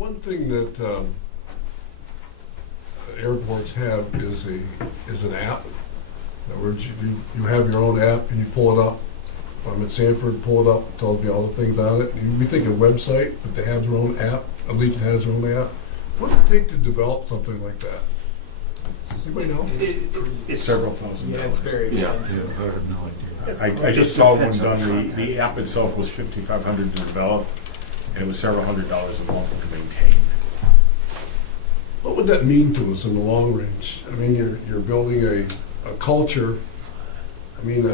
One thing that airports have is an app. In other words, you have your own app and you pull it up. If I'm at Sanford, pull it up, it tells me all the things on it. We think a website, but they have their own app. Allegiant has their own app. What does it take to develop something like that? Anybody know? It's several thousand. Yeah, it's very expensive. I have no idea. I just saw one done. The app itself was $5,500 to develop, and it was several $100s a month to maintain. What would that mean to us in the long range? I mean, you're building a culture. I mean,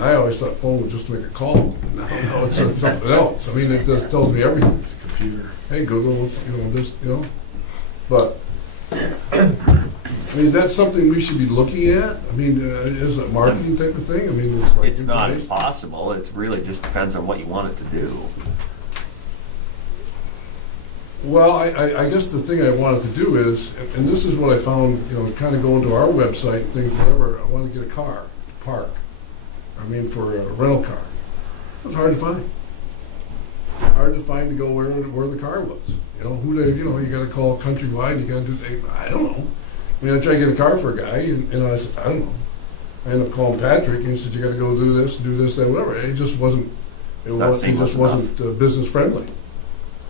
I always thought phone was just to make a call. No, it's something else. I mean, it just tells me everything. It's a computer. Hey, Google, it's, this, But, I mean, that's something we should be looking at? I mean, is it a marketing type of thing? I mean, it's like It's not information. impossible, it really just depends on what you want it to do. Well, I guess the thing I wanted to do is, and this is what I found, kind of going to our website, things, whatever, I want to get a car, to park. I mean, for a rental car. It was hard to find. Hard to find to go where the car was. You got to call Countrywide, you got to do, I don't know. I mean, I tried to get a car for a guy, and I said, I don't know. I ended up calling Patrick, and he said, you got to go do this, that, whatever. It just wasn't, it just wasn't business friendly.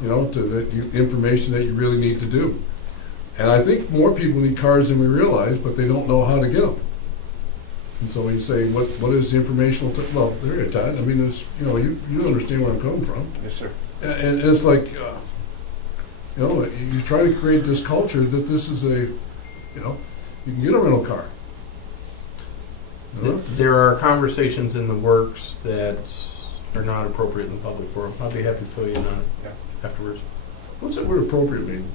To the information that you really need to do. And I think more people need cars than we realize, but they don't know how to get them. And so you say, what is the informational? Well, there you go, Todd. I mean, it's you understand where I'm coming from. Yes, sir. And it's like, you try to create this culture that this is you can get a rental car. There are conversations in the works that are not appropriate in the public forum. I'll be happy to fill you in on it afterwards. What's that word appropriate mean?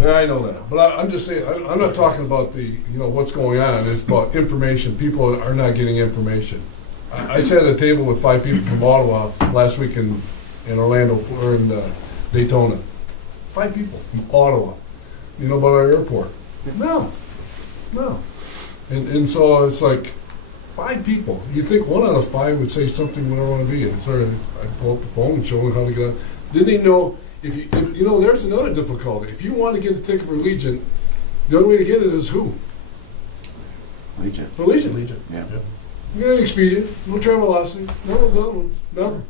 Yeah, I know that, but I'm just saying, I'm not talking about the, what's going on, it's about information. People are not getting information. I sat at a table with 5 people from Ottawa last week in Orlando, or in Daytona. 5 people from Ottawa, about our airport. No. And so it's like, 5 people. You'd think 1 out of 5 would say something where I want to be. And so I pull up the phone and show them how to get on. Didn't he know, if there's another difficulty. If you want to get a ticket for Legion, the only way to get it is who? Legion. For Legion. Yeah. You got Expedia, no Travelocity, none of those other ones, nothing.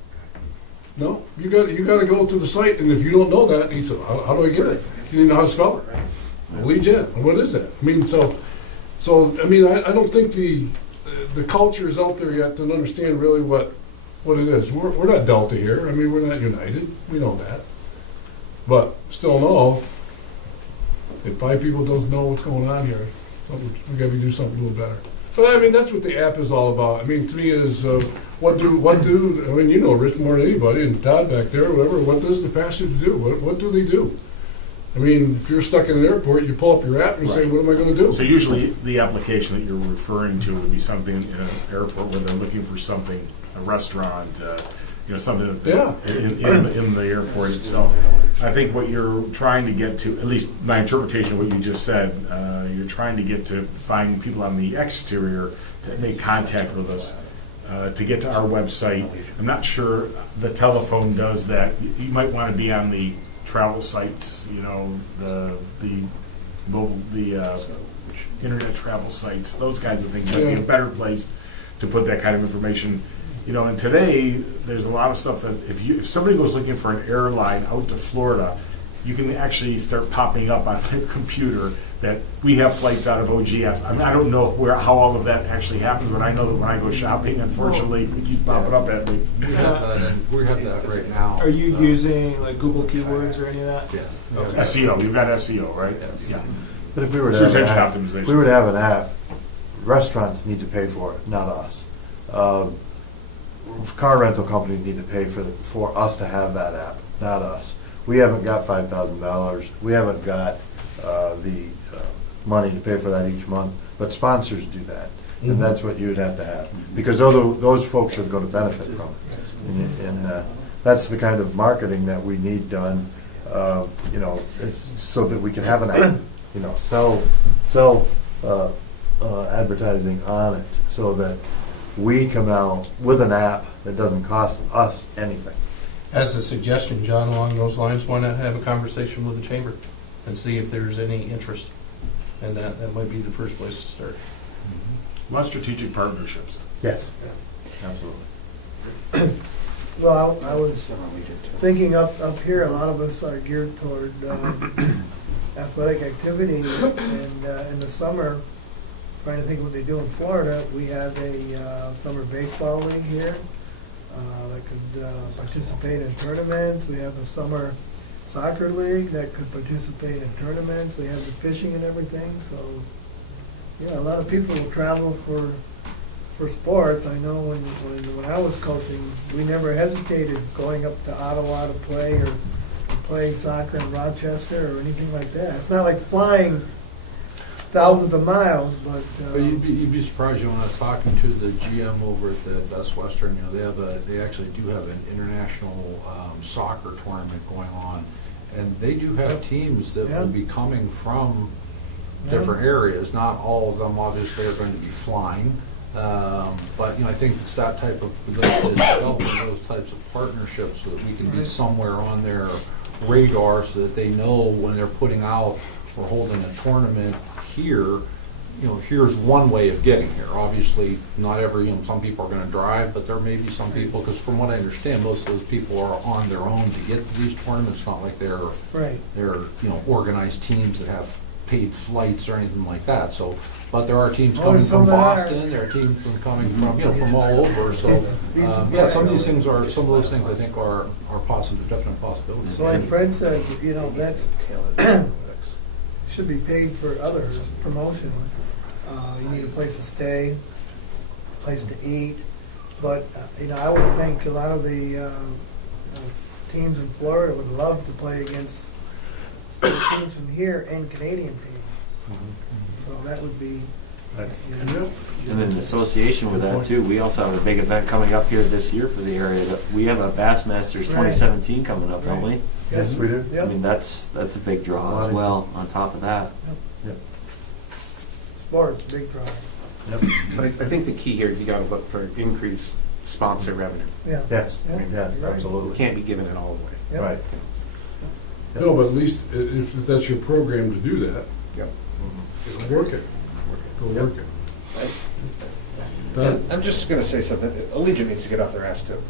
No, you got to go to the site, and if you don't know that, he said, how do I get it? You need to know how to spell it. Well, Legion, what is that? I mean, so I mean, I don't think the culture is out there yet to understand really what it is. We're not Delta here. I mean, we're not United. We know that. But still know, if 5 people doesn't know what's going on here, we got to do something a little better. But I mean, that's what the app is all about. I mean, to me is what do I mean, Rich more than anybody, and Todd back there, whatever. What does the passenger do? What do they do? I mean, if you're stuck in an airport, you pull up your app and say, what am I going to do? So usually the application that you're referring to would be something in an airport where they're looking for something, a restaurant, something in the airport itself. I think what you're trying to get to, at least my interpretation of what you just said, you're trying to get to find people on the exterior to make contact with us, to get to our website. I'm not sure the telephone does that. You might want to be on the travel sites, the internet travel sites, those kinds of things. Might be a better place to put that kind of information. And today there's a lot of stuff that if somebody goes looking for an airline out to Florida, you can actually start popping up on their computer that we have flights out of OGS. I mean, I don't know how all of that actually happens, but I know that when I go shopping, unfortunately, it keeps popping up at me. We have that right now. Are you using like Google keywords or any of that? Yeah. Okay. SEO, you've got SEO, right? Yes. Yeah. But if we were to Search have engine an app, optimization. if we were to have an app, restaurants need to pay for it, not us. Car rental companies need to pay for us to have that app, not us. We haven't got $5,000. We haven't got the money to pay for that each month, but sponsors do that, and that's what you'd have to have, because those folks are going to benefit from it. And that's the kind of marketing that we need done, so that we can have an app, sell advertising on it, so that we come out with an app that doesn't cost us anything. As a suggestion, John, along those lines, why not have a conversation with the chamber and see if there's any interest? And that might be the first place to start. More strategic partnerships. Yes. Absolutely. Well, I was thinking up here, a lot of us are geared toward athletic activity, and in the summer, trying to think what they do in Florida, we have a summer baseball league here that could participate in tournaments. We have a summer soccer league that could participate in tournaments. We have the fishing and everything, so, yeah, a lot of people will travel for sports. I know when I was coaching, we never hesitated going up to Ottawa to play or to play soccer in Rochester or anything like that. It's not like flying thousands of miles, but. But you'd be surprised, you know, when I was talking to the GM over at the Best Western, you know, they actually do have an international soccer tournament going on. And they do have teams that will be coming from different areas. Not all of them obviously are going to be flying. But, you know, I think it's that type of, developing those types of partnerships so that we can be somewhere on their radar so that they know when they're putting out or holding a tournament here, you know, here's one way of getting here. Obviously, not every, you know, some people are gonna drive, but there may be some people, because from what I understand, most of those people are on their own to get to these tournaments. It's not like they're, you know, organized teams that have paid flights or anything like that, so, but there are teams coming from Boston, there are teams coming from, you know, from all over, so, yeah, some of these things are, some of those things I think are possible, definite possibilities. So like Fred says, you know, that's, should be paid for others, promotion. You need a place to stay, a place to eat, but, you know, I would think a lot of the teams in Florida would love to play against teams from here and Canadian teams. So that would be, you know. And in association with that too, we also have a big event coming up here this year for the area. We have a Bassmasters 2017 coming up, don't we? Yes, we do. I mean, that's a big draw as well, on top of that. Yep. Sports, big draw. But I think the key here is you gotta look for increased sponsor revenue. Yeah. Yes, Yeah. yes, Right. We absolutely. can't be giving it all away. Yep. Right. No, but at least if that's your program to do that, Yep. go work it. Go work it. I'm just gonna say something, Allegiant needs to get off their ass too.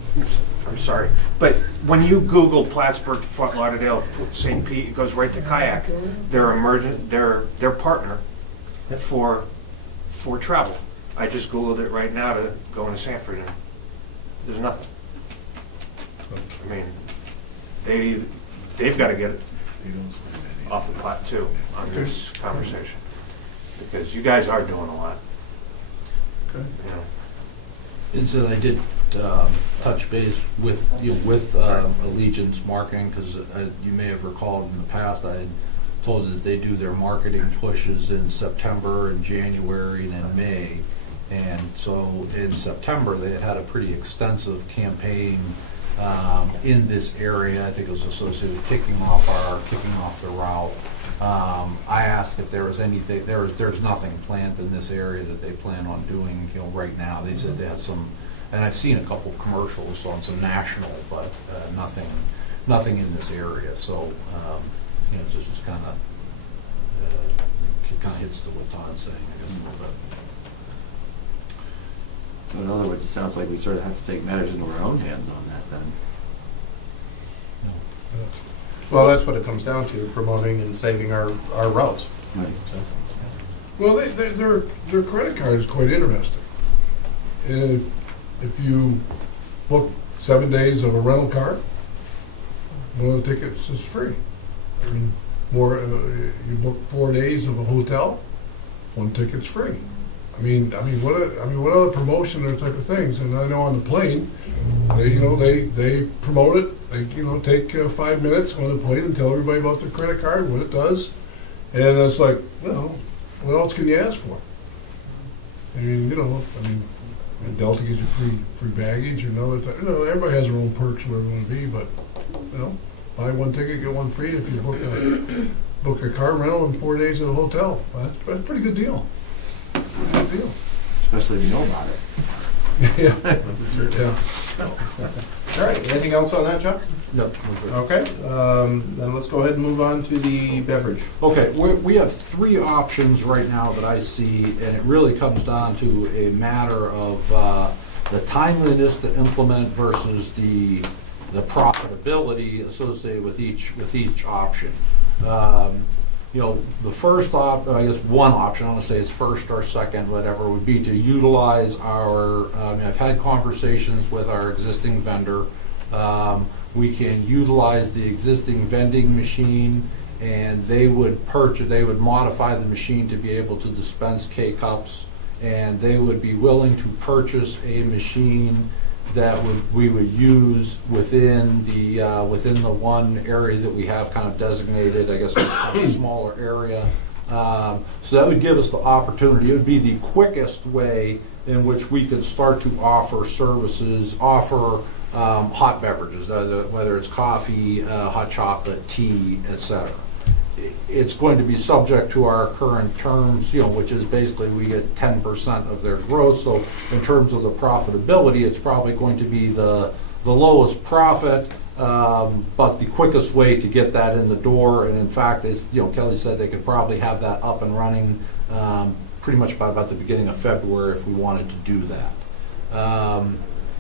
I'm sorry, but when you Google Plattsburgh, Fort Lauderdale, St. Pete, it goes right to kayak. They're emergent, they're partner for travel. I just Googled it right now to go into Sanford and there's nothing. I mean, they've gotta get it off the pot too on this conversation. Because you guys are doing a lot. Okay. You know. And so I did touch base with Allegiance Marketing, because you may have recalled in the past I had told you that they do their marketing pushes in September and January and in May. And so in September, they had a pretty extensive campaign in this area. I think it was associated with kicking off the route. I asked if there was anything, there's nothing planned in this area that they plan on doing, you know, right now. They said they had some, and I've seen a couple of commercials on some national, but nothing in this area. So, you know, it's just kind of hits to what Todd's saying, I guess, a little bit. So in other words, it sounds like we sort of have to take matters into our own hands on that then. Well, that's what it comes down to, promoting and saving our routes. Right. Well, their credit card is quite interesting. If you book 7 days of a rental car, one of the tickets is free. I mean, you book 4 days of a hotel, one ticket's free. I mean, what other promotion or type of things? And I know on the plane, they promote it. They take 5 minutes on the plane and tell everybody about their credit card, what it does, and it's like, well, what else can you ask for? I mean, Delta gives you free baggage, everybody has their own perks, whatever you want to be, but buy one ticket, get one free if you book a car rental and 4 days at a hotel. That's a pretty good deal. Especially if you know about it. Yeah. Yeah. All right, anything else on that, Chuck? No. Okay, then let's go ahead and move on to the beverage. Okay, we have three options right now that I see, and it really comes down to a matter of the timeliness to implement versus the profitability associated with each option. The first I guess one option, I don't want to say it's first or second, whatever, would be to utilize our, I've had conversations with our existing vendor. We can utilize the existing vending machine, and they would modify the machine to be able to dispense K-Cups, and they would be willing to purchase a machine that we would use within the one area that we have kind of designated, I guess, a smaller area. So that would give us the opportunity. It would be the quickest way in which we could start to offer services, hot beverages, whether it's coffee, hot chocolate, tea, etc. It's going to be subject to our current terms, which is basically we get 10% of their gross. So in terms of the profitability, it's probably going to be the lowest profit, but the quickest way to get that in the door. And in fact, as Kelly said, they could probably have that up and running pretty much by about the beginning of February if we wanted to do that.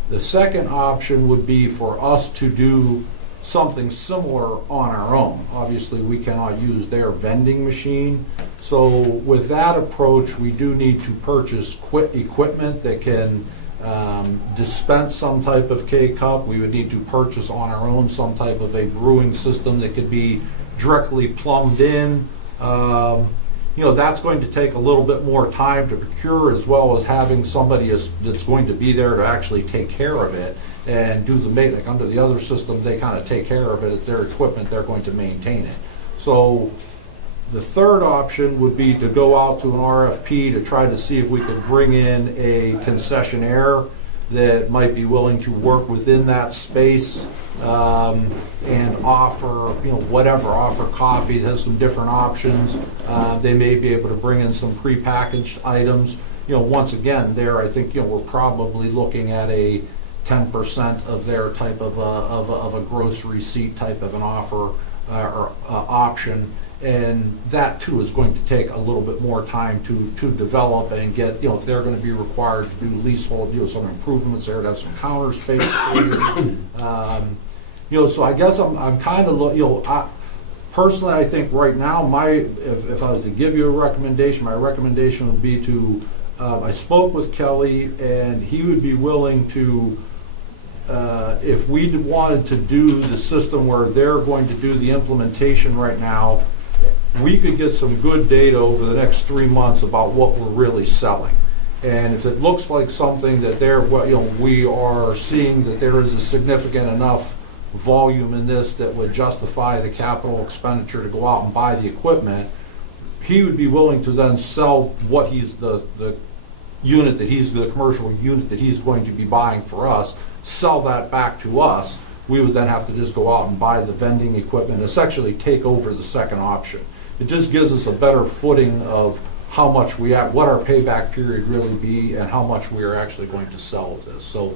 The second option would be for us to do something similar on our own. Obviously, we cannot use their vending machine. So with that approach, we do need to purchase equipment that can dispense some type of K-Cup. We would need to purchase on our own some type of a brewing system that could be directly plumbed in. That's going to take a little bit more time to procure, as well as having somebody that's going to be there to actually take care of it and do the maintenance. Like under the other system, they kind of take care of it. It's their equipment, they're going to maintain it. So the third option would be to go out to an RFP to try to see if we could bring in a concessionaire that might be willing to work within that space and offer, offer coffee that has some different options. They may be able to bring in some prepackaged items. Once again, I think, we're probably looking at a 10% of their type of a gross receipt type of an offer or option. And that too is going to take a little bit more time to develop and get, if they're going to be required to do leasehold, some improvements there, to have some counter space. So I guess I'm kind of, personally, I think right now, if I was to give you a recommendation, my recommendation would be to, I spoke with Kelly, and he would be willing to, if we wanted to do the system where they're going to do the implementation right now, we could get some good data over the next 3 months about what we're really selling. And if it looks like something that we are seeing that there is a significant enough volume in this that would justify the capital expenditure to go out and buy the equipment, he would be willing to then sell what he's the commercial unit that he's going to be buying for us, sell that back to us. We would then have to just go out and buy the vending equipment, essentially take over the second option. It just gives us a better footing of how much what our payback period really be, and how much we are actually going to sell of this. So,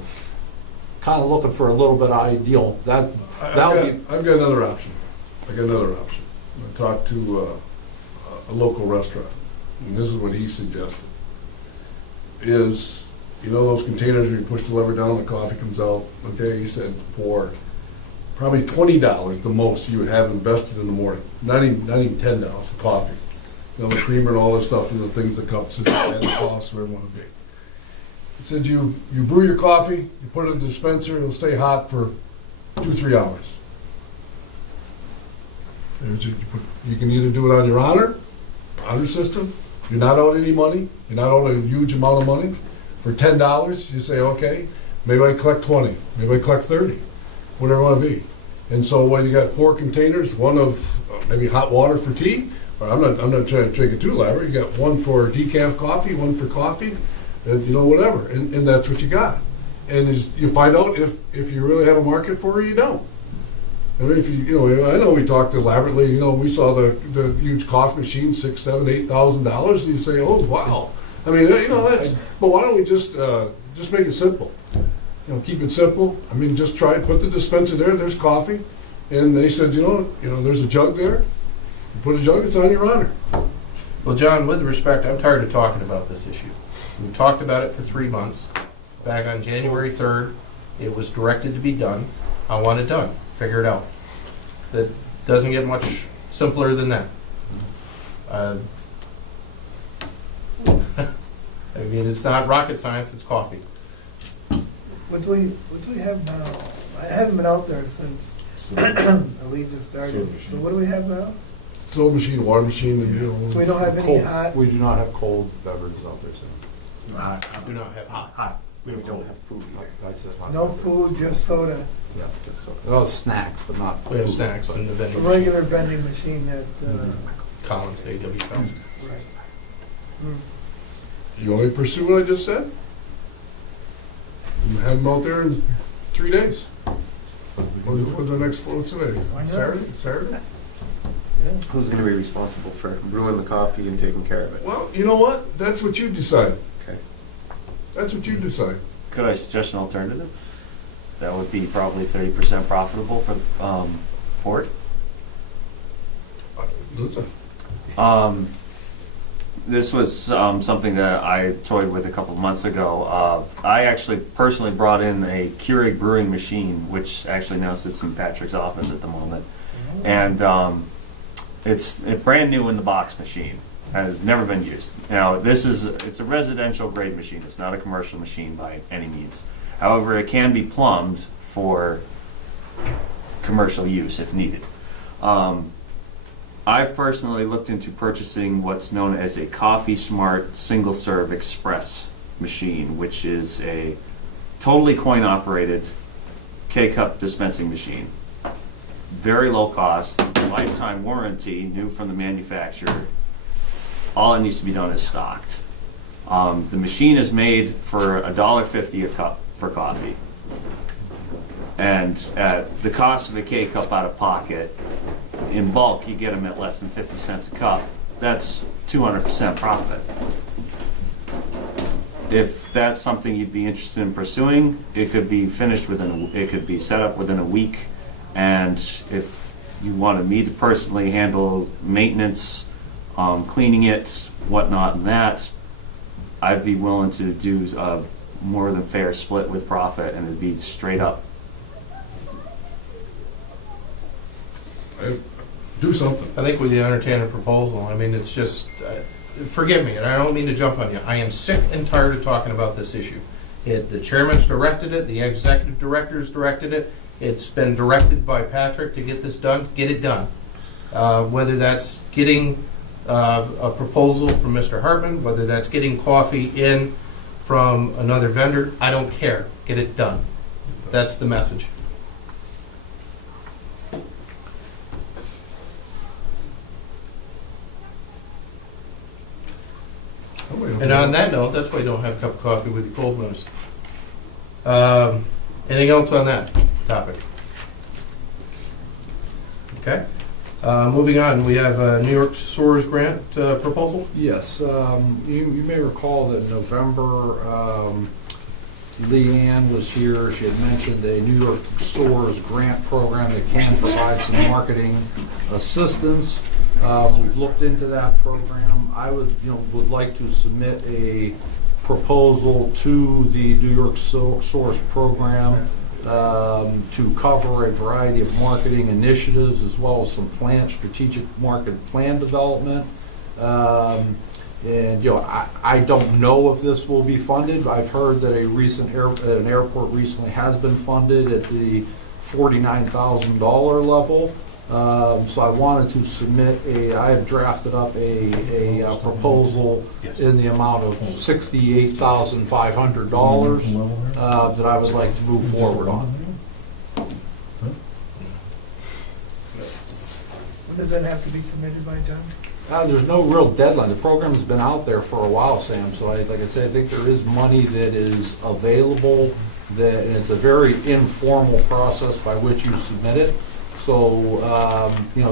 kind of looking for a little bit of ideal. I've got another option. I talked to a local restaurant, and this is what he suggested. Is, those containers where you push the lever down, the coffee comes out. Okay, he said for probably $20 the most you would have invested in the morning. Not even $10 for coffee. The creamer and all this stuff, and the things, the cups, and the costs, where it want to be. He said you brew your coffee, you put it in the dispenser, it'll stay hot for 2-3 hours. You can either do it on your honor system. You're not out any money. You're not out a huge amount of money. For $10, you say, okay, maybe I collect 20, maybe I collect 30, whatever it want to be. And so, you got 4 containers, one of maybe hot water for tea. Or I'm not trying to take it too elaborate. You got one for decaf coffee, one for coffee, and whatever. And that's what you got. And you find out if you really have a market for it, or you don't. I mean, if I know we talked elaborately. We saw the huge coffee machine, $6,000, $7,000, $8,000, and you say, oh wow. I mean, that's. But why don't we just just make it simple. You know, keep it simple. I mean, just try, put the dispenser there, there's coffee. And they said, you know, there's a jug there. You put a jug, it's on your honor. Well, John, with respect, I'm tired of talking about this issue. We've talked about it for 3 months. Back on January 3rd, it was directed to be done. I want it done. Figure it out. That doesn't get much simpler than that. I mean, it's not rocket science, it's coffee. What do we have now? I haven't been out there since Allegiant started. So what do we have now? It's old machine, water machine, and, you know. So we don't have any hot, We do not have cold beverages out there, so. Do not have hot. Hot. We have cold. Food either. I said hot. no food, just soda. Yeah, just so. Oh, snacks, but not. We have food. snacks in the A vending machine. regular vending machine that, Collins, AW Collins. right. Hmm. You want me to pursue what I just said? And have them out there in 3 days. When's our next, what's today? Why not? Saturday? Yeah. Who's gonna be responsible for brewing the coffee and taking care of it? Well, you know what? That's what you decide. Okay. That's what you decide. Could I suggest an alternative? That would be probably 30% profitable for port. Listen, This was something that I toyed with a couple of months ago. I actually personally brought in a Keurig brewing machine, which actually now sits in Patrick's office at the moment. And it's a brand new in the box machine, has never been used. Now, it's a residential grade machine. It's not a commercial machine by any means. However, it can be plumbed for commercial use if needed. I've personally looked into purchasing what's known as a Coffee Smart Single Serve Express machine, which is a totally coin operated K-Cup dispensing machine. Very low cost, lifetime warranty, new from the manufacturer. All it needs to be done is stocked. The machine is made for $1.50 a cup for coffee. And at the cost of a K-Cup out of pocket, in bulk, you get them at less than 50 cents a cup. That's 200% profit. If that's something you'd be interested in pursuing, it could be finished it could be set up within a week. And if you wanted me to personally handle maintenance, cleaning it, whatnot, and that, I'd be willing to do a more than fair split with profit, and it'd be straight up. do something. I think we entertain a proposal. I mean, it's just, forgive me, and I don't mean to jump on you. I am sick and tired of talking about this issue. The chairman's directed it, the executive director's directed it. It's been directed by Patrick to get this done. Get it done. Whether that's getting a proposal from Mr. Hartman, whether that's getting coffee in from another vendor, I don't care. Get it done. That's the message. And on that note, that's why you don't have a cup of coffee with your cold minutes. Anything else on that topic? Okay. Moving on, we have a New York Soars grant proposal. Yes, you may recall that in November, Leanne was here. She had mentioned a New York Soars grant program that can provide some marketing assistance. We've looked into that program. I would like to submit a proposal to the New York Soars program to cover a variety of marketing initiatives as well as some strategic market plan development. And I don't know if this will be funded. I've heard that an airport recently has been funded at the $49,000 level. So I wanted to submit I have drafted up a proposal in the amount of $68,500 that I would like to move forward on. When does that have to be submitted by, John? There's no real deadline. The program's been out there for a while, Sam, so like I said, I think there is money that is available, and it's a very informal process by which you submit it. So,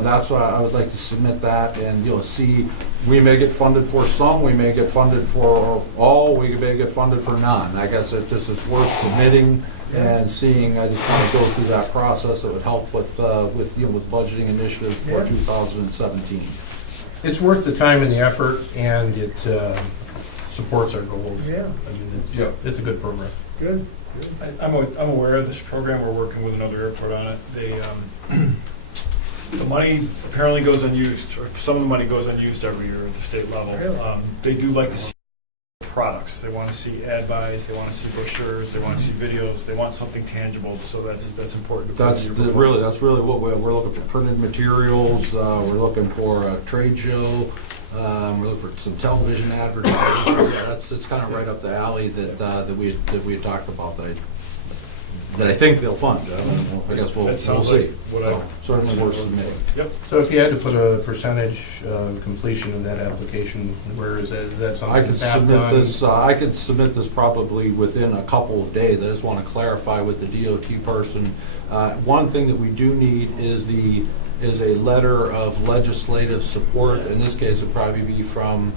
that's why I would like to submit that and, see, we may get funded for some, we may get funded for all, we may get funded for none. I guess it's worth submitting and seeing. I just want to go through that process. It would help with budgeting initiative for Yeah. 2017. It's worth the time and the effort, and it supports our goals. Yeah. I mean, Yeah. it's a good program. Good. I'm aware of this program. We're working with another airport on it. The money apparently goes unused, or some of the money goes unused every year at the state level. Really? They do like to see products. They want to see ad buys, they want to see brochures, they want to see videos, they want something tangible, so that's important. to put That's in your report. that's really what we're looking for. Printed materials, we're looking for a trade show, we're looking for some television advertising. So, yeah, it's kind of right up the alley that we had talked about that I think they'll fund. I guess we'll That sounds see. like what I. Certainly worth submitting. Yep. So if you had to put a percentage of completion in that application, where is that? Is that I something could staff submit done? this. I could submit this probably within a couple of days. I just want to clarify with the DOT person. One thing that we do need is a letter of legislative support. In this case, it'd probably be from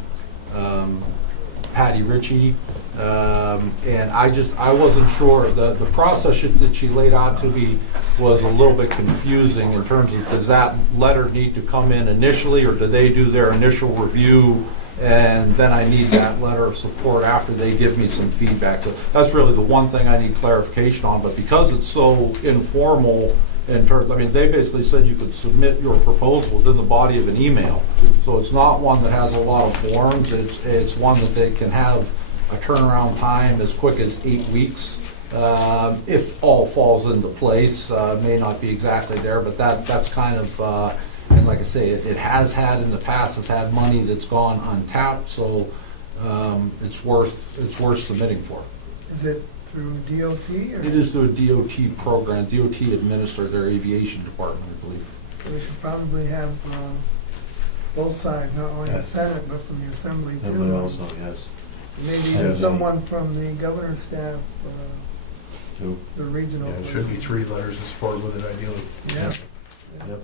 Patty Ritchie. And I wasn't sure. The process that she laid out to me was a little bit confusing in terms of, does that letter need to come in initially, or do they do their initial review and then I need that letter of support after they give me some feedback? So that's really the one thing I need clarification on. But because it's so informal in terms, they basically said you could submit your proposal within the body of an email. So it's not one that has a lot of forms. It's one that they can have a turnaround time as quick as 8 weeks. If all falls into place, may not be exactly there, but that's kind of, and like I say, it has had in the past, it's had money that's gone untapped, so it's worth submitting for. Is it through DOT or? It is through a DOT program. DOT administers their aviation department, I believe. We should probably have both sides, not only the Yes. Senate, but from the Assembly too. Everybody also, yes. Maybe Yes. even someone from the governor's staff, Two. the regional. Yeah, it should be 3 letters of support with it ideally. Yeah. Yep.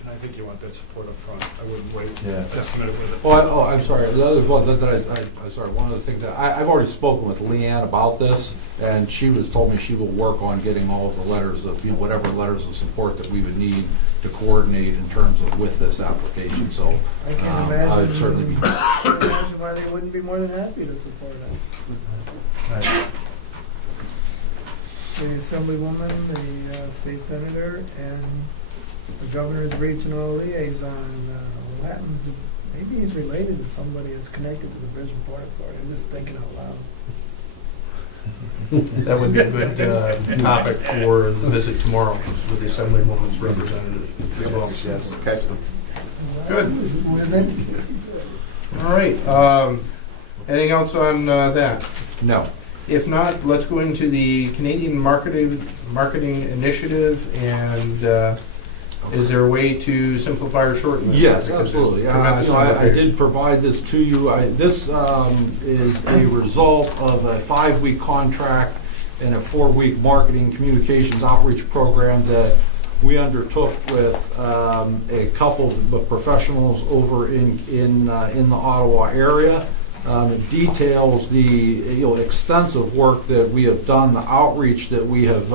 And I think you want that support up front. I wouldn't wait. Yeah. to submit it with it. I'm sorry. The other one I'm sorry. One of the things that I've already spoken with Leanne about this, and she told me she will work on getting all of the letters of whatever letters of support that we would need to coordinate in terms of with this application. So I can't I would imagine, certainly be. can't imagine why they wouldn't be more than happy to support it. Right. The Assemblywoman, the state senator, and the governor's regional liaison. What happens to, maybe he's related to somebody that's connected to the Vision Port Authority. I'm just thinking out loud. That would be a good topic for the visit tomorrow with the Assemblywoman's representative as well. Yes. Okay. Good. Who is it? All right. Anything else on that? No. If not, let's go into the Canadian Marketing Initiative, and is there a way to simplify or shorten this? Yes, Because there's absolutely. tremendous So amount I there. did provide this to you. This is a result of a 5-week contract and a 4-week marketing communications outreach program that we undertook with a couple of professionals over in the Ottawa area. It details the extensive work that we have done, the outreach that we have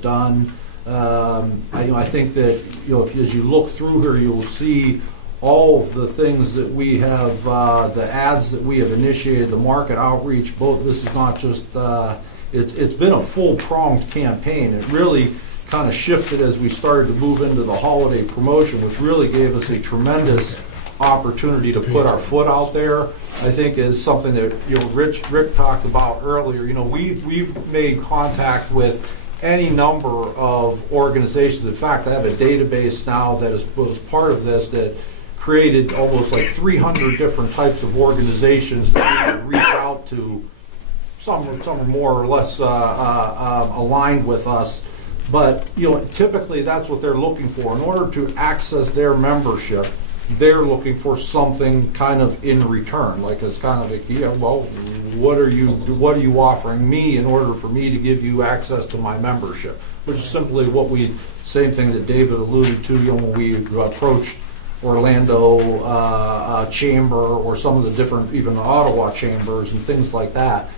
done. I think that as you look through here, you'll see all of the things that we have, the ads that we have initiated, the market outreach. Both this is not just it's been a full-pronged campaign. It really kind of shifted as we started to move into the holiday promotion, which really gave us a tremendous opportunity to put our foot out there. I think is something that Rick talked about earlier. We've made contact with any number of organizations. In fact, I have a database now that was part of this that created almost like 300 different types of organizations that we could reach out to. Some are more or less aligned with us, but typically that's what they're looking for. In order to access their membership, they're looking for something kind of in return. Like it's kind of like, what are you offering me in order for me to give you access to my membership? which is simply same thing that David alluded to, when we approached Orlando Chamber or some of the different, even the Ottawa chambers and things like that.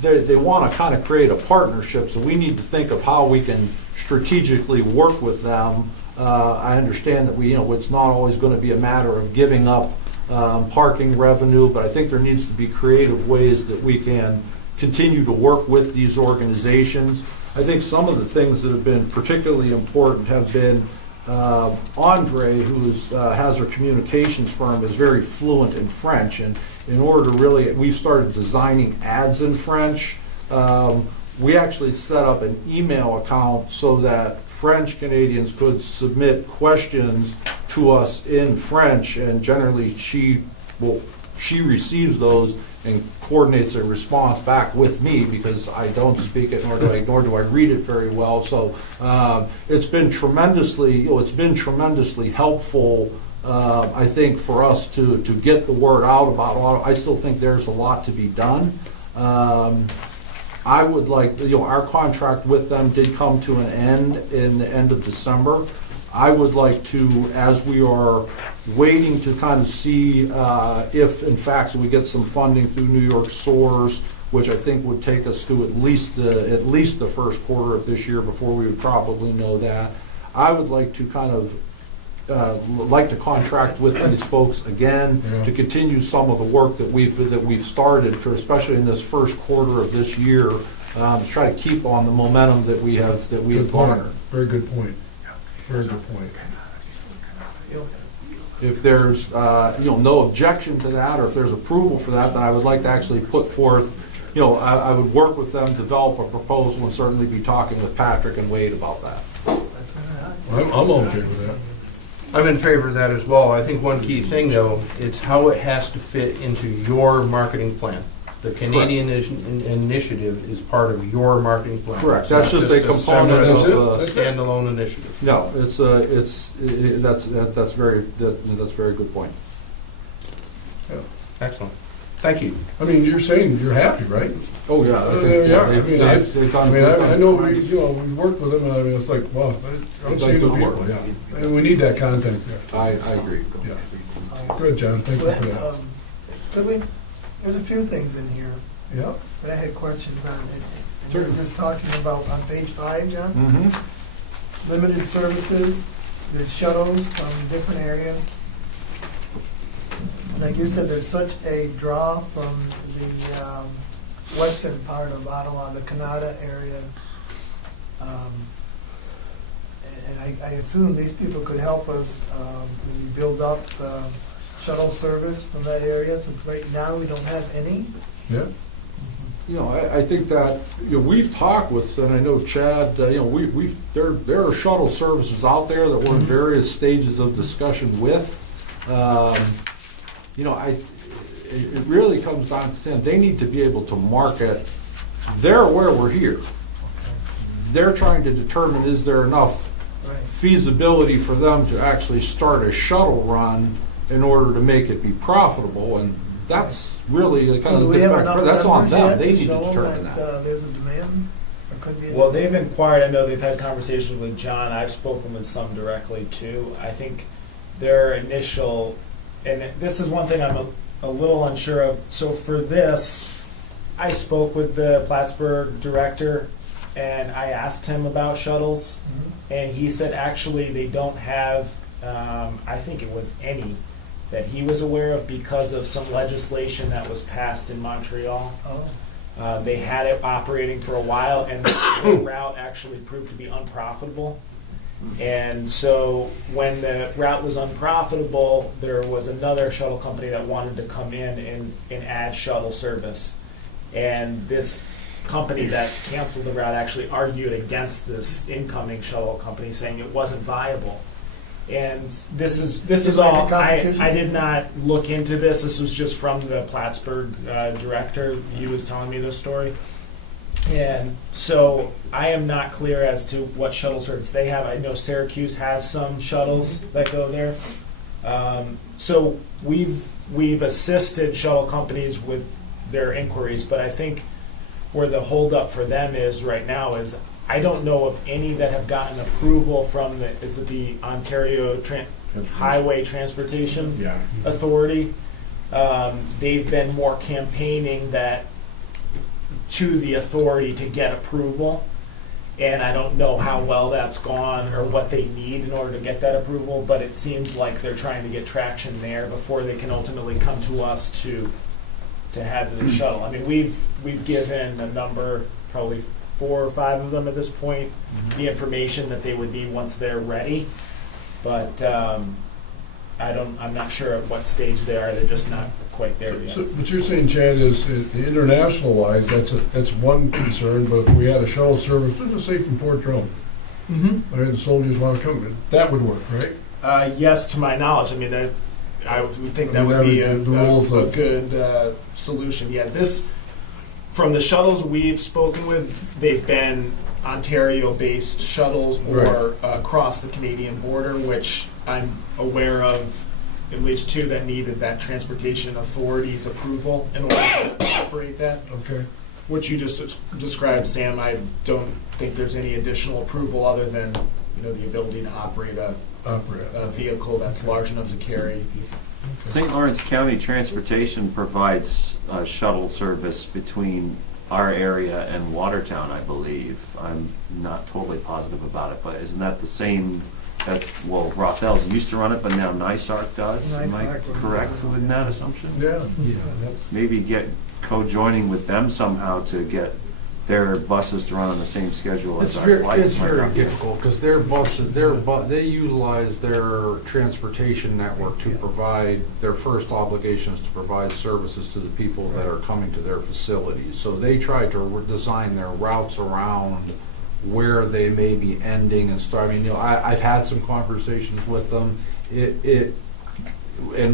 They want to kind of create a partnership, so we need to think of how we can strategically work with them. I understand that it's not always going to be a matter of giving up parking revenue, but I think there needs to be creative ways that we can continue to work with these organizations. I think some of the things that have been particularly important have been Andre, who has her communications firm, is very fluent in French, and in order to really, we've started designing ads in French. We actually set up an email account so that French Canadians could submit questions to us in French, and generally she receives those and coordinates a response back with me, because I don't speak it, nor do I read it very well. So it's been tremendously helpful. I think for us to get the word out about auto. I still think there's a lot to be done. I would like, our contract with them did come to an end in the end of December. I would like to, as we are waiting to kind of see if, in fact, we get some funding through New York SOARS, which I think would take us to at least the first quarter of this year before we would probably know that. I would like to kind of contract with these folks again to continue some of the work that we've started for, especially in this first quarter of this year, to try to keep on the momentum that we have garnered. Very good point. Very good point. If there's no objection to that, or if there's approval for that, then I would like to actually put forth. I would work with them, develop a proposal, and certainly be talking with Patrick and Wade about that. I'm okay with that. I'm in favor of that as well. I think one key thing, though, it's how it has to fit into your marketing plan. The Canadian initiative is part of your marketing plan. Correct. It's That's not just a component separate of a standalone initiative. No, that's very good point. Excellent. Thank you. I mean, you're saying you're happy, right? Oh yeah, I think, they've done. I know we worked with them. I mean, it's like, well, I'm seeing the people. Yeah, and we need that content there. I agree. Yeah. Good, John. Thank you for that. Could we, there's a few things in here Yeah. that I had questions on. And Sure. we were just talking about on page 5, John, Mm-hmm. limited services, the shuttles from different areas. Like you said, there's such a draw from the western part of Ottawa, the Canada area. And I assume these people could help us maybe build up shuttle service from that area, since right now we don't have any. Yeah. I think that we've talked with, and I know Chad. There are shuttle services out there that we're in various stages of discussion with. It really comes down to saying they need to be able to market. They're aware we're here. They're trying to determine, is there enough feasibility for them to actually start a shuttle run in order to make it be profitable, and that's really kind of that's on them. They need to determine that. There's a demand, or could be. Well, they've inquired. I know they've had conversations with John. I've spoken with some directly too. I think their initial, and this is one thing I'm a little unsure of. So for this, I spoke with the Plattsburgh director, and I asked him about shuttles, and he said actually they don't have. I think it was any that he was aware of because of some legislation that was passed in Montreal. Oh. They had it operating for a while, and the route actually proved to be unprofitable. And so when the route was unprofitable, there was another shuttle company that wanted to come in and add shuttle service. And this company that canceled the route actually argued against this incoming shuttle company, saying it wasn't viable. And this is all, I did not look into this. This was just from the Plattsburgh director. He was telling me this story. And so I am not clear as to what shuttle service they have. I know Syracuse has some shuttles that go there. So we've assisted shuttle companies with their inquiries, but I think where the holdup for them is right now is I don't know of any that have gotten approval from the Ontario Highway Transportation Yeah. Authority. They've been more campaigning that to the authority to get approval. And I don't know how well that's gone or what they need in order to get that approval, but it seems like they're trying to get traction there before they can ultimately come to us to have the shuttle. I mean, we've given a number, probably 4 or 5 of them at this point, the information that they would need once they're ready. But I'm not sure at what stage they are. They're just not quite there yet. So, but you're saying, Chad, is the international wise, that's one concern, but if we had a shuttle service, let's just say from Fort Drum, Mm-hmm. the soldiers want to come, that would work, right? Yes, to my knowledge. I mean, I would think that I mean, would be the rules a of- good solution. Yeah, from the shuttles we've spoken with, they've been Ontario-based shuttles or across the Canadian border, which I'm aware of at least 2 that needed that transportation authority's approval in order to operate that. Okay. What you just described, Sam, I don't think there's any additional approval other than the ability to operate a vehicle that's large enough to carry people. St. Lawrence County Transportation provides shuttle service between our area and Watertown, I believe. I'm not totally positive about it, but isn't that the same? Well, Rothel's used to run it, but now NYSARC does. Am I NYSARC, correct in that assumption? Yeah. Maybe get co-joining with them somehow to get their buses to run on the same schedule as our flights. It's very difficult, because their buses, they utilize their transportation network to provide, their first obligation is to provide services to the people that are coming to their facilities. So they try to design their routes around where they may be ending and starting. I've had some conversations with them. And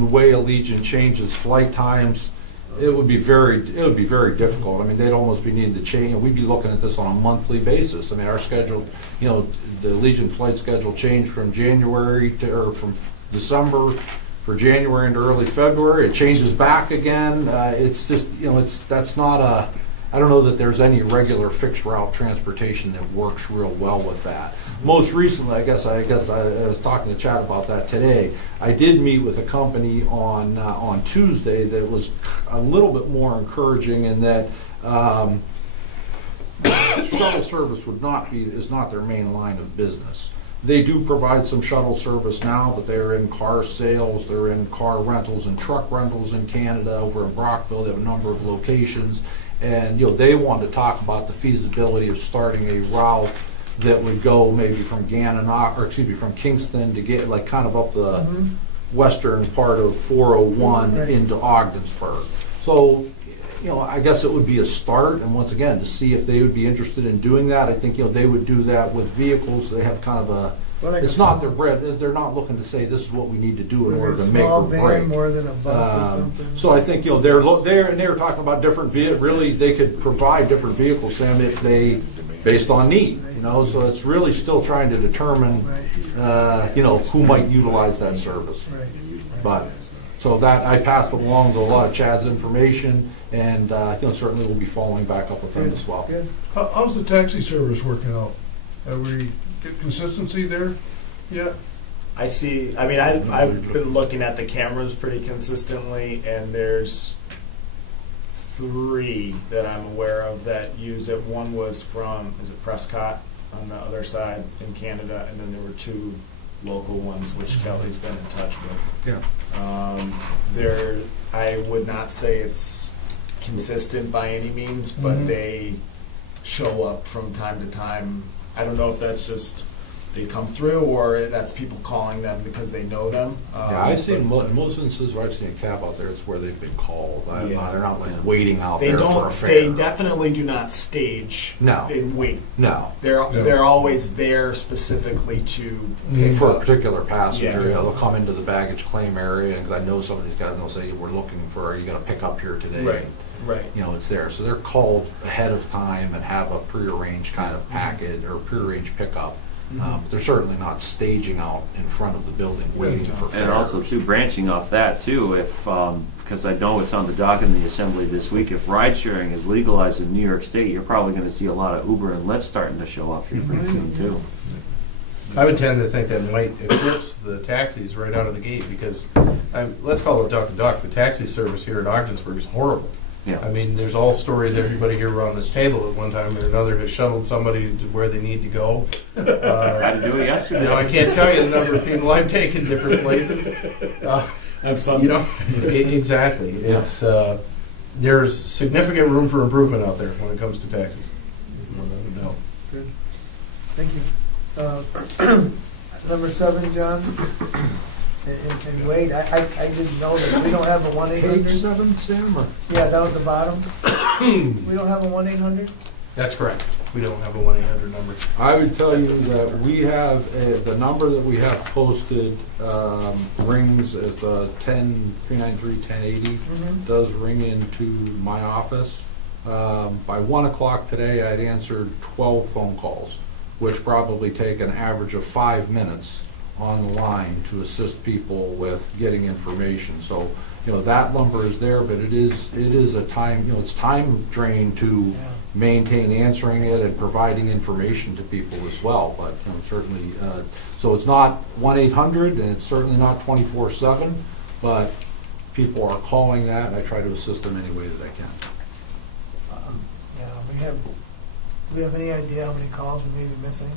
the way Allegiant changes flight times, it would be very difficult. I mean, they'd almost be needing to change. We'd be looking at this on a monthly basis. I mean, our schedule, the Allegiant flight schedule changed from from December for January into early February. It changes back again. It's just, that's not I don't know that there's any regular fixed route transportation that works real well with that. Most recently, I guess I was talking to Chad about that today. I did meet with a company on Tuesday that was a little bit more encouraging in that shuttle service is not their main line of business. They do provide some shuttle service now, but they're in car sales, they're in car rentals and truck rentals in Canada. Over in Brockville, they have a number of locations. And they want to talk about the feasibility of starting a route that would go maybe from from Kingston to get kind of up the western part of 401 into Ogdensburg. So, I guess it would be a start. And once again, to see if they would be interested in doing that, I think they would do that with vehicles. They have kind of a. It's not their bread. They're not looking to say this is what we need to do in order to make or break. Small van more than a bus or something. So I think they're and they were talking about different really they could provide different vehicles, Sam, if they based on need. So it's really still trying to determine who might utilize that service. Right. But so that I passed along to a lot of Chad's information, and certainly we'll be following back up with them as well. Good. How's the taxi service working out? Have we get consistency there? Yeah. I see. I mean, I've been looking at the cameras pretty consistently, and there's 3 that I'm aware of that use it. One was from, is it Prescott on the other side in Canada, and then there were 2 local ones, which Kelly's been in touch with. Yeah. I would not say it's consistent by any means, but they show up from time to time. I don't know if that's just they come through or that's people calling them because they know them. Yeah, I've seen in most instances where I've seen a cab out there, it's where they've been called. They're not waiting out there for a fare. They definitely do not stage and wait. No. They're always there specifically to pick for up a particular passenger. Yeah. They'll come into the baggage claim area, and 'cause I know some of these guys, and they'll say, "We're looking for, are you going to pick up here today?" Right. Right. It's there. So they're called ahead of time and have a prearranged kind of package or prearranged pickup. They're certainly not staging out in front of the building waiting for fares. And also, too, branching off that, too, if, because I know it's on the docket in the assembly this week, if ride sharing is legalized in New York State, you're probably going to see a lot of Uber and Lyft starting to show up here pretty soon, too. I would tend to think that might eclipse the taxis right out of the gate, because, let's call it duck to duck, the taxi service here at Ogdensburg is horrible. Yeah. I mean, there's all stories, everybody here around this table at one time or another has shuttled somebody to where they need to go. Had to do it yesterday. You know, I can't tell you the number of people I've taken different places. You know, exactly. It's, there's significant room for improvement out there when it comes to taxis. No doubt. Good. Thank you. Number 7, John. And Wade, I didn't know that. We don't have a 1-800? Page 7, Sam, or? Yeah, down at the bottom. We don't have a 1-800? That's correct. We don't have a 1-800 number. I would tell you that we have, the number that we have posted rings at 393-1080, does ring into my office. By 1 o'clock today, I'd answered 12 phone calls, which probably take an average of 5 minutes on the line to assist people with getting information. So, you know, that number is there, but it is a time, you know, it's time drain to maintain answering it and providing information to people as well. But, you know, certainly, so it's not 1-800 and it's certainly not 24/7, but people are calling that, and I try to assist them any way that I can. Yeah, do we have any idea how many calls we may be missing?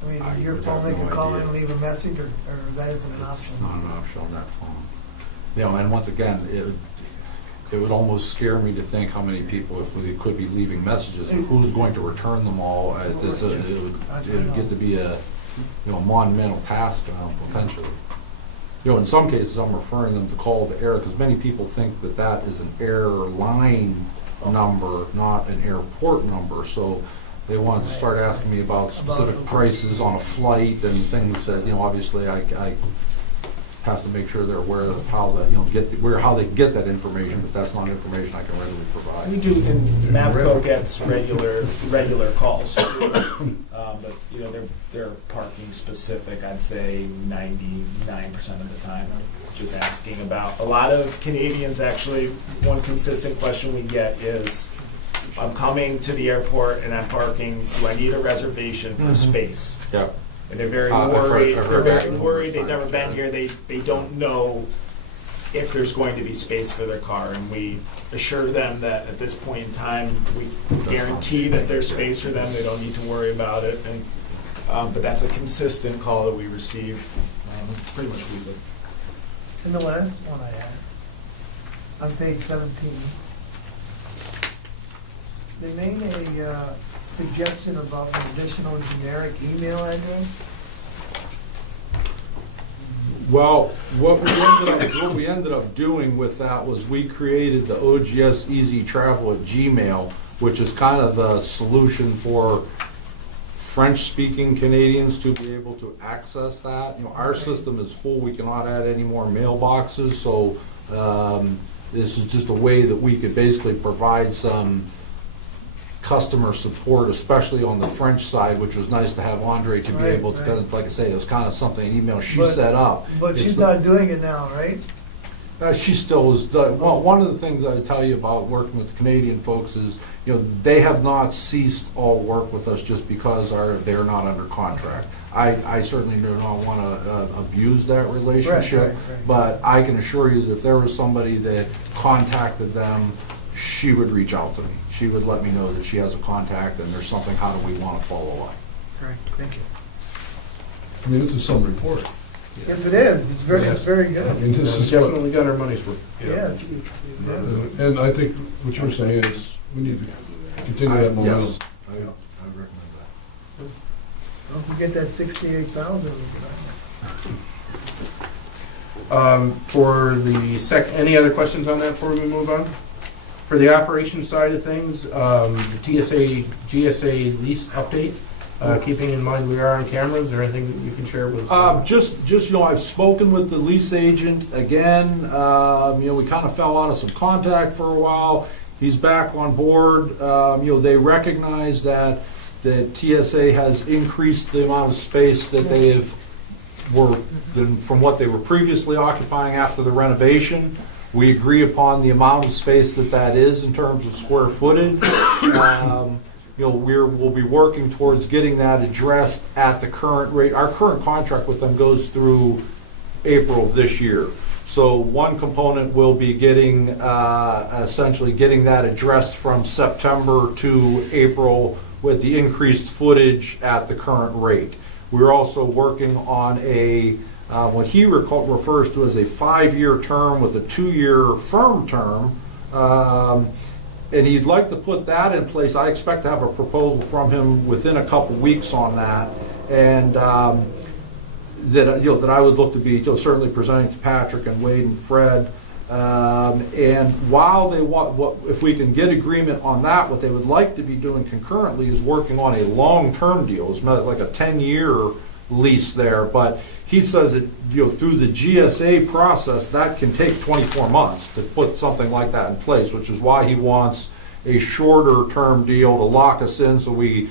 I mean, I your would phone, have they no can call in idea. and leave a message, or that isn't an It's option? not an option on that phone. You know, and once again, it would almost scare me to think how many people, if we could be leaving messages, and who's going to return them all. It would get to be a, you know, monumental task potentially. You know, in some cases, I'm referring them to call the air, because many people think that that is an airline number, not an airport number. So they wanted to start asking me about specific prices on a flight and things that, you know, obviously I has to make sure they're aware of how the, you know, how they get that information, but that's not information I can readily provide. We do, and MAPCO gets regular calls too. But, you know, they're parking specific, I'd say 99% of the time. Just asking about, a lot of Canadians actually, one consistent question we get is, I'm coming to the airport and I'm parking, do I need a reservation for space? Yeah. And they're very I've worried, heard that they've never numerous been times. here, they don't know if there's going to be space for their car, and we assure them that at this point in time, we guarantee that there's space for them, they don't need to worry about it, and, but that's a consistent call that we receive, pretty much weekly. And the last one I had, on page 17, they made a suggestion about an additional generic email address. Well, what we ended up doing with that was we created the OGS Easy Travel at Gmail, which is kind of the solution for French-speaking Canadians to be able to access that. You know, our system is full; we cannot add any more mailboxes. So this is just a way that we could basically provide some customer support, especially on the French side, which was nice to have Andre to be Right, able to, right. like I say, it was kind of something, an email she But- set up. But It's she's the- not doing it now, right? She still is. Well, one of the things I tell you about working with the Canadian folks is, you know, they have not ceased all work with us just because they're not under contract. I certainly do not want to abuse that relationship, right. but I can assure you that if there was somebody that contacted them, she would reach out to me. She would let me know that she has a contact and there's something, how do we want to follow up? Right, thank you. I mean, this is some report. Yes, it is. It's very I good. mean, this is Definitely got our money's worth. Yes. And I think what you're saying is, we need to continue that momentum. Yes, I would recommend that. Don't forget that 68,000. For the any other questions on that before we move on? For the operations side of things, the GSA lease update, keeping in mind we are on camera, is there anything that you can share with us? Just, you know, I've spoken with the lease agent again. You know, we kind of fell out of some contact for a while. He's back on board. You know, they recognize that that TSA has increased the amount of space that they have from what they were previously occupying after the renovation. We agree upon the amount of space that is in terms of square footage. We'll be working towards getting that addressed at the current rate. Our current contract with them goes through April of this year. So one component will be getting, essentially getting that addressed from September to April with the increased footage at the current rate. We're also working on what he refers to as a 5-year term with a 2-year firm term. And he'd like to put that in place. I expect to have a proposal from him within a couple weeks on that. And that I would look to be certainly presenting to Patrick and Wade and Fred. And while they want, if we can get agreement on that, what they would like to be doing concurrently is working on a long-term deal. It's like a 10-year lease there, but he says that through the GSA process that can take 24 months to put something like that in place, which is why he wants a shorter-term deal to lock us in, so we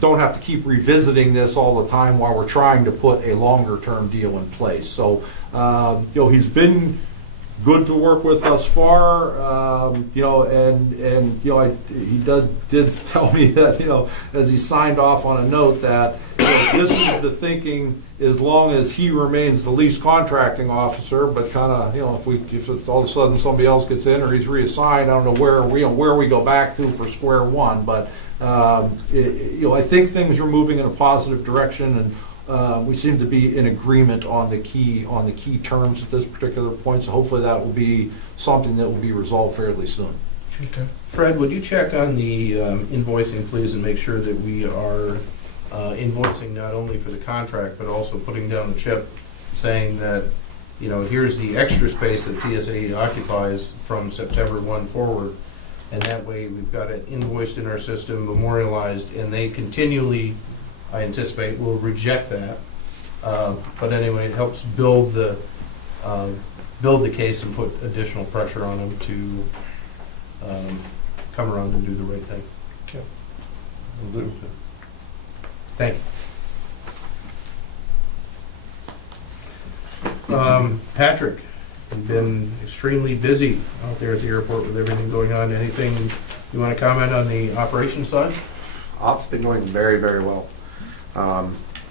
don't have to keep revisiting this all the time while we're trying to put a longer-term deal in place. So he's been good to work with thus far, he did tell me that, as he signed off on a note that this is the thinking as long as he remains the lease contracting officer, but kind of, if it's all of a sudden somebody else gets in or he's reassigned, I don't know where we go back to for square one, but I think things are moving in a positive direction, and we seem to be in agreement on the key terms at this particular point. So hopefully that will be something that will be resolved fairly soon. Okay. Fred, would you check on the invoicing, please, and make sure that we are invoicing not only for the contract but also putting down the chip saying that here's the extra space that TSA occupies from September 1 forward, and that way we've got it invoiced in our system, memorialized, and they continually, I anticipate, will reject that. But anyway, it helps build the case and put additional pressure on them to come around and do the right thing. Okay. Will do. Thank you. Patrick, you've been extremely busy out there at the airport with everything going on. Anything you want to comment on the operations side? Ops been going very, very well.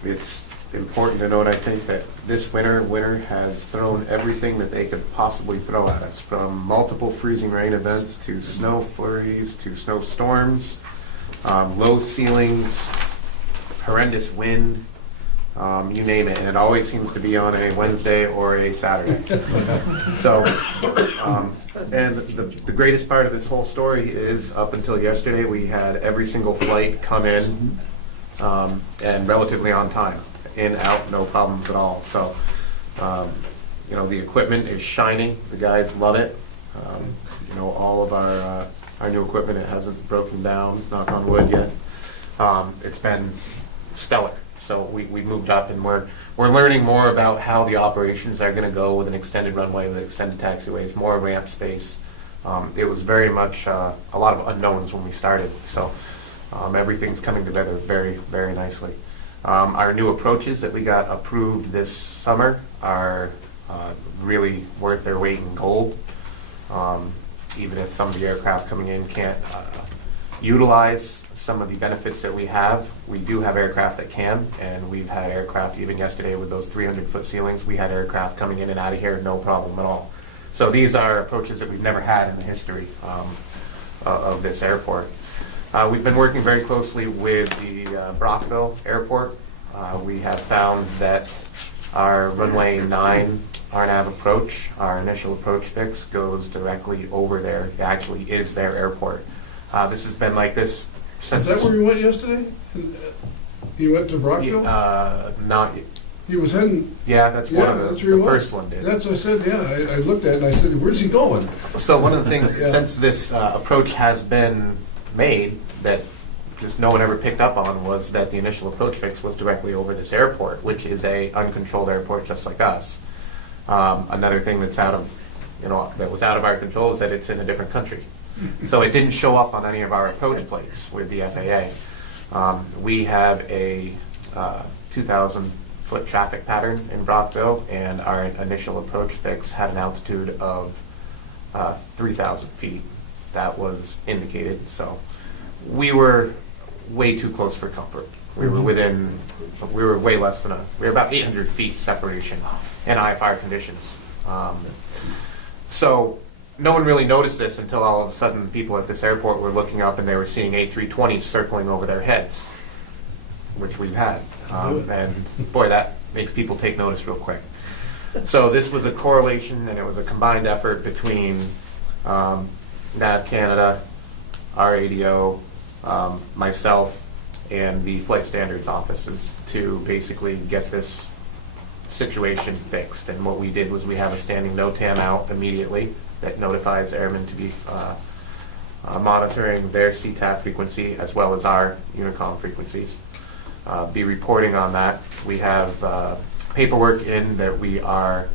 It's important to note, I think, that this winter has thrown everything that they could possibly throw at us, from multiple freezing rain events to snow flurries to snowstorms, low ceilings, horrendous wind, you name it, and it always seems to be on a Wednesday or a Saturday. So, and the greatest part of this whole story is up until yesterday, we had every single flight come in and relatively on time, in, out, no problems at all. So, the equipment is shining. The guys love it. All of our new equipment, it hasn't broken down, knock on wood yet. It's been stellar. So we moved up, and we're learning more about how the operations are going to go with an extended runway, with extended taxiways, more ramp space. It was very much a lot of unknowns when we started. So everything's coming together very, very nicely. Our new approaches that we got approved this summer are really worth their weight in gold. Even if some of the aircraft coming in can't utilize some of the benefits that we have, we do have aircraft that can, and we've had aircraft, even yesterday with those 300-foot ceilings, we had aircraft coming in and out of here, no problem at all. So these are approaches that we've never had in the history of this airport. We've been working very closely with the Brockville Airport. We have found that our runway 9 RNAV approach, our initial approach fix, goes directly over there. It actually is their airport. This has been like this since... Is that where you went yesterday? You went to Brockville? Not... He was heading... Yeah, that's one of the first one did. That's what I said, yeah. I looked at it and I said, where's he going? So one of the things, since this approach has been made, that just no one ever picked up on, was that the initial approach fix was directly over this airport, which is a uncontrolled airport just like us. Another thing that's that was out of our control is that it's in a different country. So it didn't show up on any of our approach plates with the FAA. We have a 2,000-foot traffic pattern in Brockville, and our initial approach fix had an altitude of 3,000 feet that was indicated. So we were way too close for comfort. We were way less than we were about 800 feet separation in IFR conditions. So no one really noticed this until all of a sudden people at this airport were looking up and they were seeing A320s circling over their heads, which we've had. And boy, that makes people take notice real quick. So this was a correlation, and it was a combined effort between NAV Canada, our ADO, myself, and the Flight Standards offices to basically get this situation fixed. And what we did was we have a standing NOTAM out immediately that notifies airmen to be monitoring their CTAF frequency as well as our Unicom frequencies. Be reporting on that. We have paperwork in that we are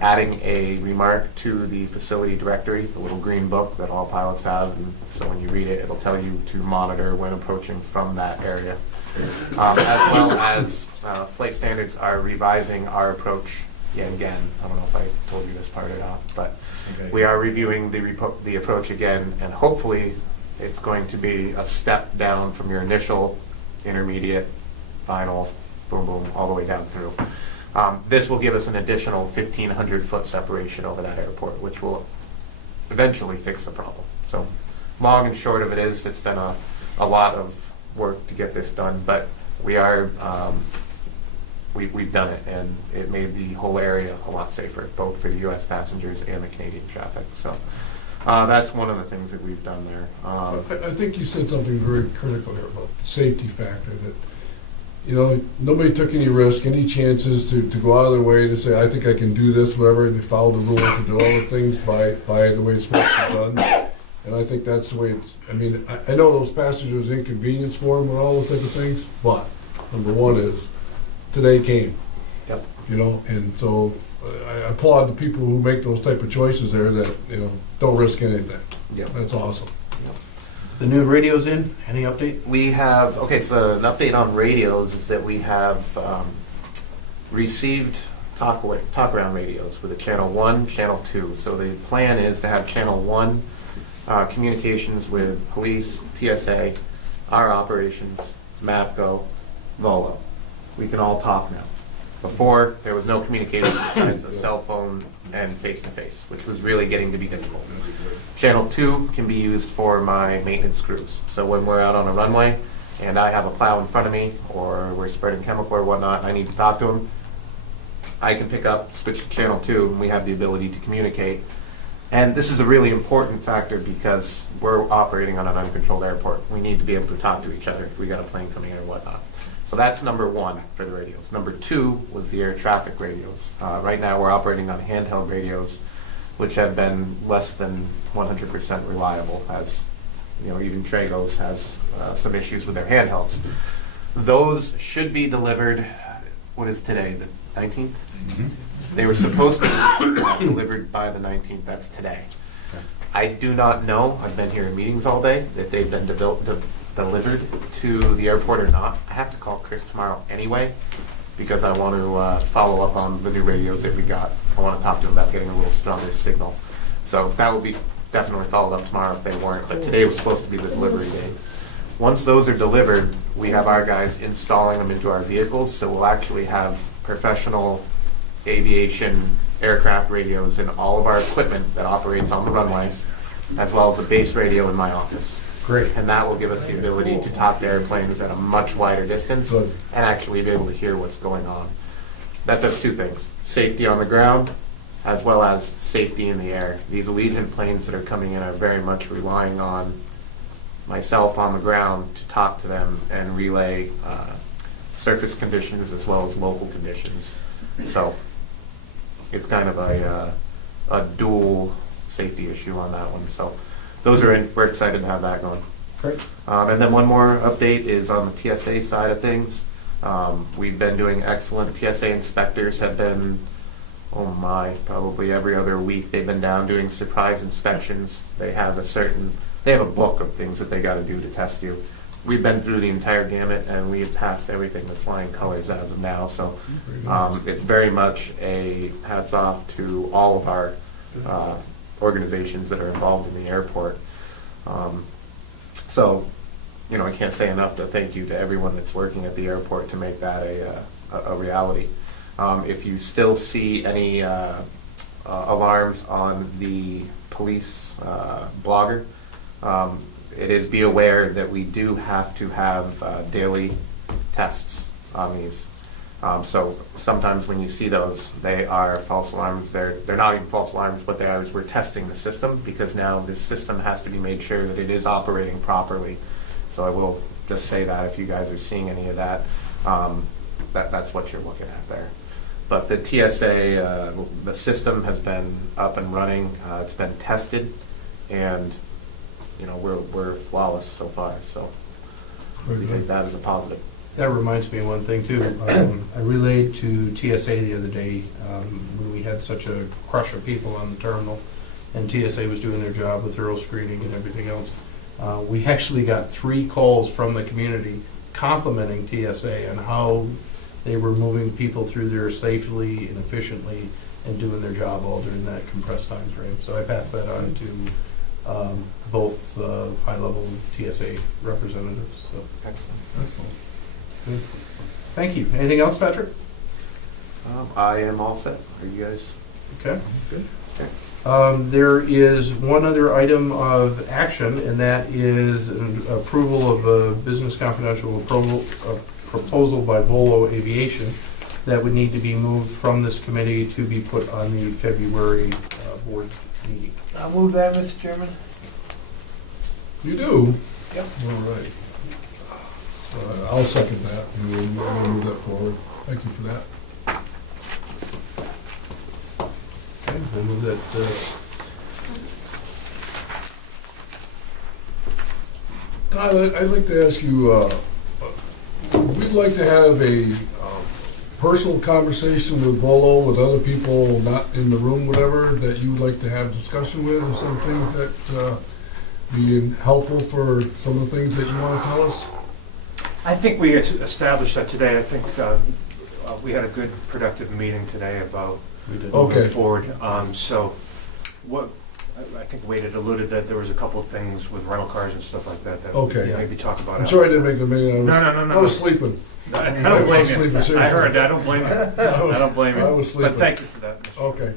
adding a remark to the facility directory, the little green book that all pilots have, and so when you read it, it'll tell you to monitor when approaching from that area. As well as Flight Standards are revising our approach yet again. I don't know if I told you this part or not, but we are reviewing the approach again, and hopefully it's going to be a step down from your initial, intermediate, final, boom, boom, all the way down through. This will give us an additional 1,500-foot separation over that airport, which will eventually fix the problem. So long and short of it is, it's been a lot of work to get this done, but we are, we've done it, and it made the whole area a lot safer, both for the U.S. passengers and the Canadian traffic. So that's one of the things that we've done there. I think you said something very critical here about the safety factor, that, you know, nobody took any risk, any chances to go out of their way to say, I think I can do this, whatever. They followed the rules and did all the things by the way it's supposed to be done. And I think that's the way it's, I mean, I know those passengers inconvenience for them and all those type of things, but number one is today came. Yep. You know, and so I applaud the people who make those type of choices there that, you know, don't risk anything. Yep. That's awesome. The new radio's in, any update? We have, okay, so an update on radios is that we have received talk around radios with a channel 1, channel 2. So the plan is to have channel 1 communications with police, TSA, our operations, MAPCO, VOLO. We can all talk now. Before, there was no communication besides a cell phone and face-to-face, which was really getting to be difficult. Channel 2 can be used for my maintenance crews. So when we're out on a runway and I have a plow in front of me, or we're spreading chemical or whatnot, and I need to talk to them, I can pick up, switch to channel 2, and we have the ability to communicate. And this is a really important factor because we're operating on an uncontrolled airport. We need to be able to talk to each other if we got a plane coming in or whatnot. So that's number 1 for the radios. Number 2 was the air traffic radios. Right now we're operating on handheld radios, which have been less than 100% reliable, as you know, even Tragos has some issues with their handhelds. Those should be delivered, what is today, the 19th? Mm-hmm. They were supposed to be delivered by the 19th, that's today. Okay. I do not know, I've been here in meetings all day, that they've been delivered to the airport or not. I have to call Chris tomorrow anyway, because I want to follow up on the new radios that we got. I want to talk to him about getting a little stronger signal. So that will be definitely followed up tomorrow if they weren't, but today was supposed to be the delivery day. Once those are delivered, we have our guys installing them into our vehicles, so we'll actually have professional aviation aircraft radios in all of our equipment that operates on the runway, as well as a base radio in my office. Great. And that will give us the ability to talk to airplanes at a much wider distance and actually be able to hear what's going on. That does 2 things: safety on the ground, as well as safety in the air. These Allegiant planes that are coming in are very much relying on myself on the ground to talk to them and relay surface conditions as well as local conditions. So it's kind of a dual safety issue on that one. So those are in. We're excited to have that going. Great. And then one more update is on the TSA side of things. We've been doing excellent. TSA inspectors have been, probably every other week they've been down doing surprise inspections. They have a book of things that they got to do to test you. we've been through the entire gamut, and we have passed everything with flying colors as of now. So it's very much a hats off to all of our organizations that are involved in the airport. So, you know, I can't say enough to thank you to everyone that's working at the airport to make that a reality. If you still see any alarms on the police blogger, it is, be aware that we do have to have daily tests on these. So sometimes when you see those, they are false alarms. They're not even false alarms. What they are is we're testing the system, because now this system has to be made sure that it is operating properly. So I will just say that if you guys are seeing any of that, that's what you're looking at there. But the TSA, the system has been up and running. It's been tested, and you know, we're flawless so far. So we take that as a positive. That reminds me of one thing too. I relayed to TSA the other day when we had such a crush of people on the terminal, and TSA was doing their job with thorough screening and everything else. We actually got 3 calls from the community complimenting TSA on how they were moving people through there safely and efficiently and doing their job all during that compressed time frame. So I passed that on to both high-level TSA representatives. So. Excellent. Good. Thank you. Anything else, Patrick? I am all set. Are you guys? Okay. Good. Okay. There is one other item of action, and that is an approval of a business confidential proposal by Volo Aviation that would need to be moved from this committee to be put on the February board meeting. I'll move that, Mr. Chairman. You do? Yep. All right. I'll second that, and we'll move that forward. Thank you for that. Okay, we'll move that. Todd, I'd like to ask you, we'd like to have a personal conversation with Volo, with other people not in the room, whatever, that you would like to have discussion with, or some things that be helpful for some of the things that you want to tell us? I think we established that today. I think we had a good, productive meeting today about moving forward. So what I think Wade had alluded that there was a couple of things with rental cars and stuff like that that we maybe talk about. I'm sorry I didn't make the meeting. No. I was sleeping. I don't blame you. Seriously. I heard that. I don't blame you. I don't blame you. I was sleeping. But thank you for that, Mr. Okay.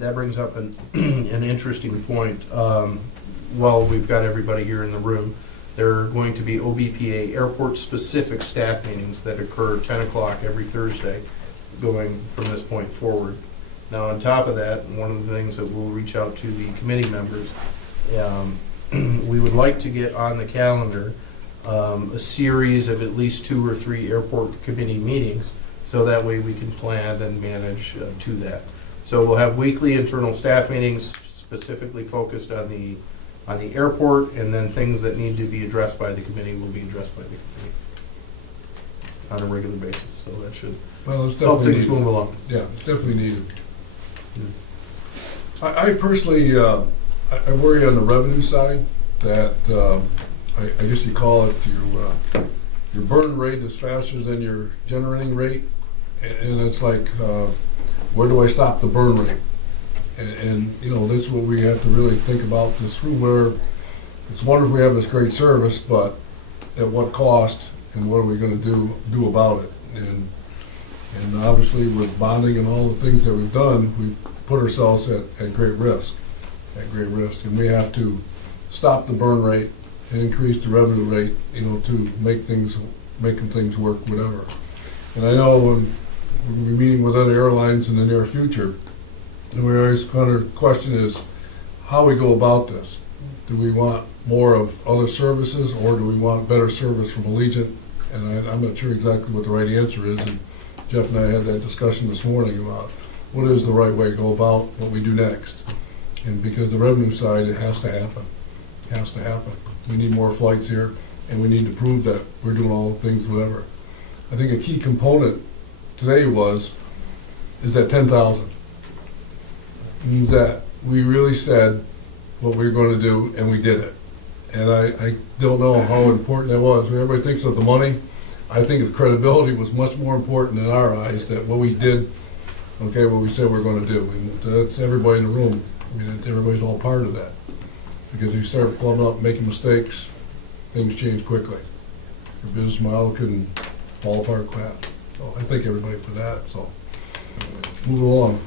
That brings up an interesting point. Well, we've got everybody here in the room. There are going to be OBPA airport-specific staff meetings that occur 10 o'clock every Thursday going from this point forward. Now, on top of that, one of the things that we'll reach out to the committee members, we would like to get on the calendar a series of at least 2 or 3 airport committee meetings, so that way we can plan and manage to that. So we'll have weekly internal staff meetings specifically focused on the airport, and then things that need to be addressed by the committee will be addressed by the committee on a regular basis. So that should help things move along. Yeah, it's definitely needed. I personally, I worry on the revenue side that I guess you call it your burn rate is faster than your generating rate, and it's like, where do I stop the burn rate? And you know, that's what we have to really think about this through, where it's wonderful we have this great service, but at what cost, and what are we going to do about it? And obviously with bonding and all the things that we've done, we put ourselves at great risk, and we have to stop the burn rate and increase the revenue rate, you know, to making things work, whatever. And I know when we're meeting with other airlines in the near future, and we always kind of question is how we go about this. Do we want more of other services, or do we want better service from Allegiant? And I'm not sure exactly what the right answer is. And Jeff and I had that discussion this morning about what is the right way to go about what we do next. And because the revenue side, it has to happen. It has to happen. We need more flights here, and we need to prove that we're doing all the things, whatever. I think a key component today is that 10,000. Means that we really said what we were going to do, and we did it. and I don't know how important that was. Everybody thinks of the money. I think the credibility was much more important in our eyes that what we did, okay, what we said we were going to do. And that's everybody in the room. I mean, everybody's all part of that. Because if you start flubbing up, making mistakes, things change quickly. Your business model can fall apart fast. So I thank everybody for that. So move along.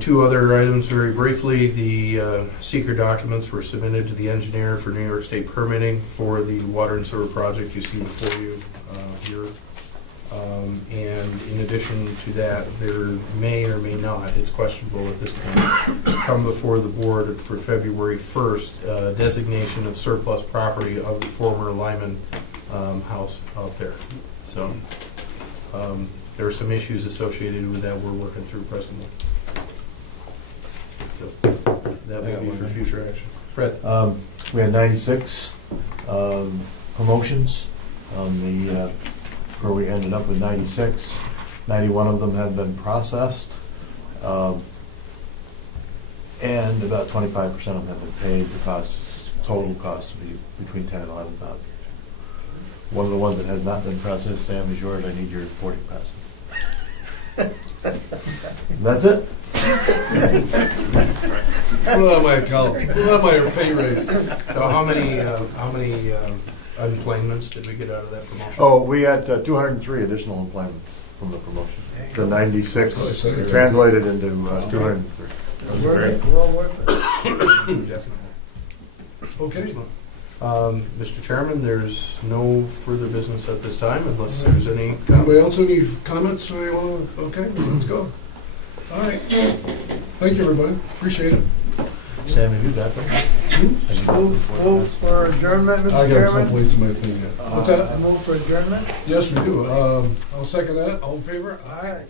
Two other items very briefly. The seeker documents were submitted to the engineer for New York State permitting for the water and sewer project you see before you here. And in addition to that, there may or may not, it's questionable at this point, come before the board for February 1st, designation of surplus property of the former Lyman house out there. So there are some issues associated with that we're working through presently. So that may be for future action. Fred? We had 96 promotions on the, where we ended up with 96. 91 of them have been processed, and about 25% of them have been paid. The total cost to be between 10 and 11,000. One of the ones that has not been processed, Sam, is yours. I need your reporting passes. That's it. Put it on my account. Put it on my pay raise. So how many employments did we get out of that promotion? Oh, we had 203 additional employments from the promotion. The 96 Oh, I see. translated into 203. Well worth it. Definitely. Okay. Mr. Chairman, there's no further business at this time unless there's any. Anybody else, any comments? Okay, let's go. All right. Thank you, everybody. Appreciate it. Sam, have you got them? Move for adjournment, Mr. I got Chairman. someplace in my thing yet. What's that? I move for adjournment. Yes, we do. I'll second that. All in favor? Aye.